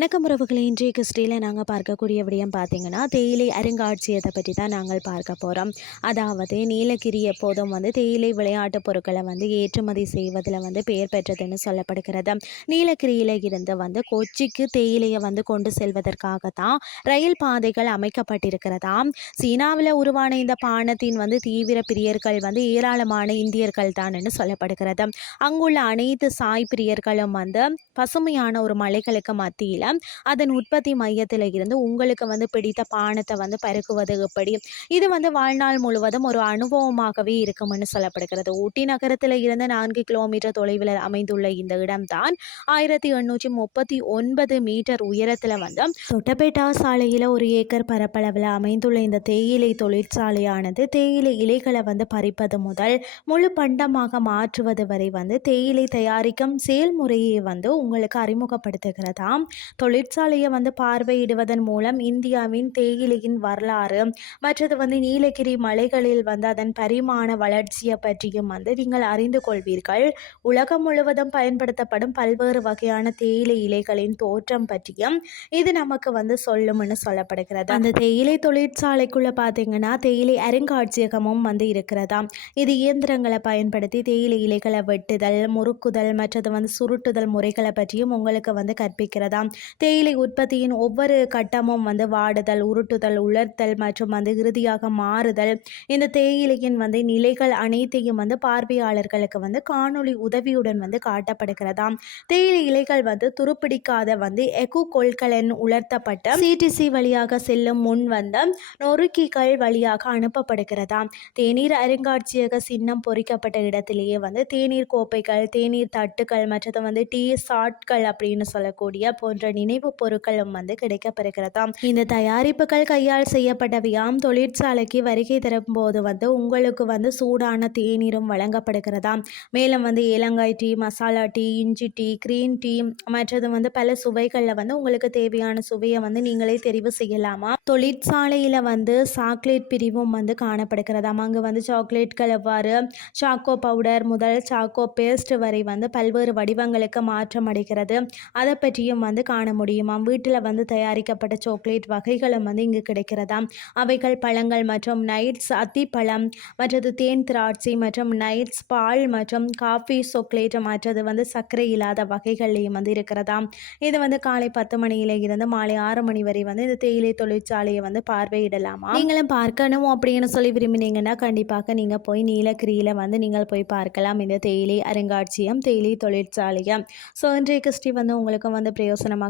வணக்கம் உறவுகளை. இன்றைய கிறிஸ்டியில் நாங்கள் பார்க்கக்கூடிய விடயம் பார்த்தீங்கன்னா தேயிலை அருங்காட்சியகத்தை பற்றி தான் நாங்கள் பார்க்க போகிறோம் அதாவது நீலகிரி எப்போதும் வந்து தேயிலை விளையாட்டுப் பொருட்களை வந்து ஏற்றுமதி செய்வதில் வந்து பெயர் பெற்றதுன்னு சொல்லப்படுகிறது. நீலகிரியில் இருந்து வந்து கொச்சிக்கு தேயிலையை வந்து கொண்டு செல்வதற்காக தான் ரயில் பாதைகள் அமைக்கப்பட்டிருக்கிறதாம் சீனாவில் உருவான இந்த பானத்தின் வந்து தீவிர பிரியர்கள் வந்து ஏராளமான இந்தியர்கள் தான்னு சொல்லப்படுகிறது. அங்குள்ள அனைத்து சாய் பிரியர்களும் வந்து பசுமையான ஒரு மலைகளுக்கு மத்தியில் அதன் உற்பத்தி மையத்தில் இருந்து உங்களுக்கு வந்து பிடித்த பானத்தை வந்து பருக்குவது எப்படி? இது வந்து வாழ்நாள் முழுவதும் ஒரு அனுபவமாகவே இருக்கும்னு சொல்லப்படுகிறது. ஊட்டி நகரத்தில் இருந்து நான்கு கிலோமீட்டர் தொலைவில் அமைந்துள்ள இந்த இடம்தான் ஆயிரத்தி எண்ணூற்றி முப்பத்தி ஒன்பது மீட்டர் உயரத்தில் வந்து தொட்டபேட்டா சாலையில் ஒரு ஏக்கர் பரப்பளவில் அமைந்துள்ள இந்த தேயிலை தொழிற்சாலையானது தேயிலை இலைகளை வந்து பறிப்பது முதல் முழு பண்டமாக மாற்றுவது வரை வந்து தேயிலை தயாரிக்கும் செயல்முறையை வந்து உங்களுக்கு அறிமுகப்படுத்துகிறதாம். தொழிற்சாலையை வந்து பார்வையிடுவதன் மூலம் இந்தியாவின் தேயிலையின் வரலாறு மற்றது வந்து நீலகிரி மலைகளில் வந்து அதன் பரிமாண வளர்ச்சியை பற்றியும் வந்து நீங்கள் அறிந்து கொள்வீர்கள். உலகம் முழுவதும் பயன்படுத்தப்படும் பல்வேறு வகையான தேயிலை இலைகளின் தோற்றம் பற்றியும் இது நமக்கு வந்து சொல்லும்னு சொல்லப்படுகிறது. அந்த தேயிலை தொழிற்சாலைக்குள்ள பார்த்தீங்கன்னா தேயிலை அருங்காட்சியகமும் வந்து இருக்கிறதா? இது இயந்திரங்களை பயன்படுத்தி தேயிலை இலைகளை வெட்டுதல் முறுக்குதல் மற்றது வந்து சுருட்டுதல் முறைகளை பற்றியும் உங்களுக்கு வந்து கற்பிக்கிறதா? தேயிலை உற்பத்தியின் ஒவ்வொரு கட்டமும் வந்து வாடுதல் உருட்டுதல் உலர்த்தல் மற்றும் வந்து இறுதியாக மாறுதல். இந்த தேயிலையின் வந்து நிலைகள் அனைத்தையும் வந்து பார்வையாளர்களுக்கு வந்து காணொளி உதவியுடன் வந்து காட்டப்படுகிறதாம் தேயிலை இலைகள் வந்து துருப்பிடிக்காத வந்து எகு கொள்கலன் உலர்த்தப்பட்ட சிடிசி வழியாக செல்லும் முன் வந்த நொறுக்கிகள் வழியாக அனுப்பப்படுகிறதாம் தேநீர் அருங்காட்சியக சின்னம் பொறிக்கப்பட்ட இடத்திலேயே வந்து தேநீர் கோப்பைகள் தேநீர் தட்டுகள் மற்றது வந்து டீ சாட்கள் அப்படின்னு சொல்லக்கூடிய போன்ற நினைவு பொருட்களும் வந்து கிடைக்கப்பெறுகிறதாம். இந்த தயாரிப்புகள் கையால் செய்யப்பட்டவையாம் தொழிற்சாலைக்கு வருகை தரும்போது வந்து உங்களுக்கு வந்து சூடான தேநீரும் வழங்கப்படுகிறதாம். மேலும் வந்து ஏலங்காய் டீ மசாலா டீ இஞ்சி டீ க்ரீன் டீ மற்றது வந்து பல சுவைகளில் வந்து உங்களுக்கு தேவையான சுவையை வந்து நீங்களே தெரிவு செய்யலாமா? தொழிற்சாலையில் வந்து சாக்லேட் பிரிவும் வந்து காணப்படுகிறதாம். அங்கே வந்து சாக்லேட்கள் எவ்வாறு? சாக்கோ பவுடர் முதல் சாக்கோ பேஸ்ட் வரை வந்து பல்வேறு வடிவங்களுக்கு மாற்றம் அடைகிறது அதை பற்றியும் வந்து காண காண முடியுமாம். வீட்டில் வந்து தயாரிக்கப்பட்ட சாக்லேட் வகைகளும் வந்து இங்கு கிடைக்கிறதாம். அவைகள் பழங்கள் மற்றும் நைட்ஸ் அத்திப்பழம் மற்றது தேன் திராட்சை மற்றும் நைட்ஸ் பால் மற்றும் காஃபி சாக்லேட் மற்றது வந்து சர்க்கரை இல்லாத வகைகள்லையும் வந்து இருக்கிறதாம். இது வந்து காலை பத்து மணியில இருந்து மாலை ஆறு மணி வரை வந்து இந்த தேயிலை தொழிற்சாலையை வந்து பார்வையிடலாமா நீங்களும் பார்க்கணும் அப்படின்னு சொல்லி விரும்பினீங்கன்னா கண்டிப்பாக நீங்கள் போய் நீலகிரியில் வந்து நீங்கள் போய் பார்க்கலாம். இந்த தேயிலை அருங்காட்சியம் தேயிலை தொழிற்சாலையம். ஸோ இன்றைய கிறிஸ்டி வந்து உங்களுக்கு வந்து பிரயோசனமாக